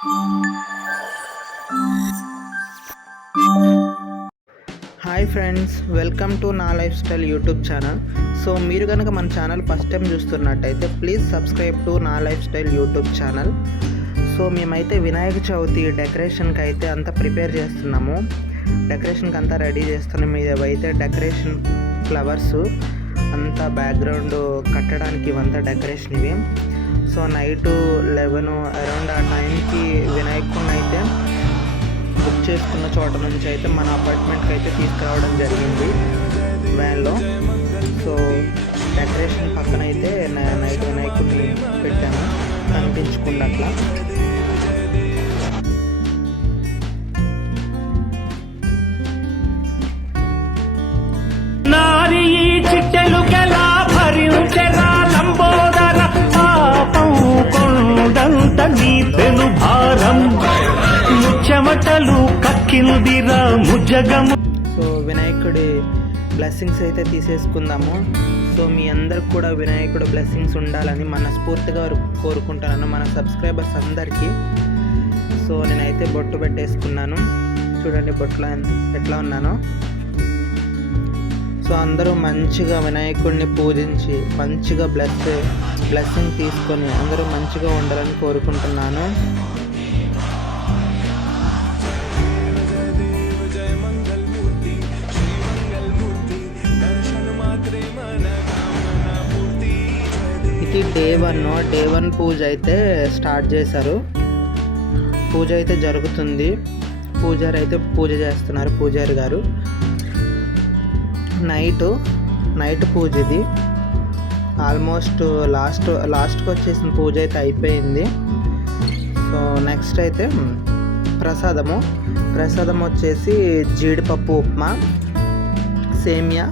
Hi friends, welcome to నా life style YouTube channel. So మీరు కనుక మన ఛానల్ ఫస్ట్ టైం చూస్తున్నట్టయితే ప్లీజ్ సబ్స్క్రైబ్ టు నా life style YouTube channel. So మేమైతే వినాయక చవితి డెకరేషన్కి అయితే అంతా ప్రిపేర్ చేస్తున్నాము. డెకరేషన్కి అంతా రెడీ చేస్తున్నాము. ఇవైతే డెకరేషన్ ఫ్లవర్స్ అంతా బ్యాక్గ్రౌండ్ కట్టడానికి ఇవంతా డెకరేషన్ ఇవి. సో నైట్ 11 అరౌండ్ ఆ టైంకి వినాయకుడిని అయితే బుక్ చేసుకున్న చోట నుంచి అయితే మన అపార్ట్మెంట్కి అయితే తీసుకురావడం జరిగింది వ్యాన్లో. సో డెకరేషన్ పక్కన అయితే నైట్ వినాయకుడిని పెట్టాము కనిపించకుండా అట్లా. సో వినాయకుడి బ్లెస్సింగ్స్ అయితే తీసేసుకుందాము. సో మీ అందరికి కూడా వినాయకుడి బ్లెస్సింగ్స్ ఉండాలని మనస్ఫూర్తిగా కోరుకుంటున్నాను, మన సబ్స్క్రైబర్స్ అందరికీ. సో నేనైతే బొట్టు పెట్టేసుకున్నాను. చూడండి బొట్టులో ఎట్లా ఉన్నానో. సో అందరూ మంచిగా వినాయకుడిని పూజించి మంచిగా బ్లెస్సింగ్ తీసుకొని అందరూ మంచిగా ఉండాలని కోరుకుంటున్నాను. ఇది డే 1 పూజ అయితే స్టార్ట్ చేశారు. పూజ అయితే జరుగుతుంది. పూజారి అయితే పూజ చేస్తున్నారు, పూజారి గారు. నైట్ పూజ ఇది. ఆల్మోస్ట్ లాస్ట్కి వచ్చేసిన పూజ అయితే అయిపోయింది. సో నెక్స్ట్ అయితే ప్రసాదం వచ్చేసి జీడిపప్పు ఉప్మా, సేమియా,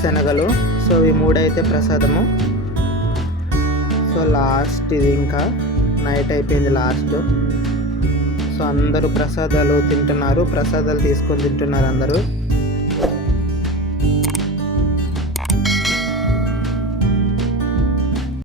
శనగలు. సో ఈ 3 అయితే ప్రసాదము. సో లాస్ట్ ఇది ఇంకా నైట్ అయిపోయింది లాస్ట్. సో అందరూ ప్రసాదాలు తీసుకొని తింటున్నారు అందరూ.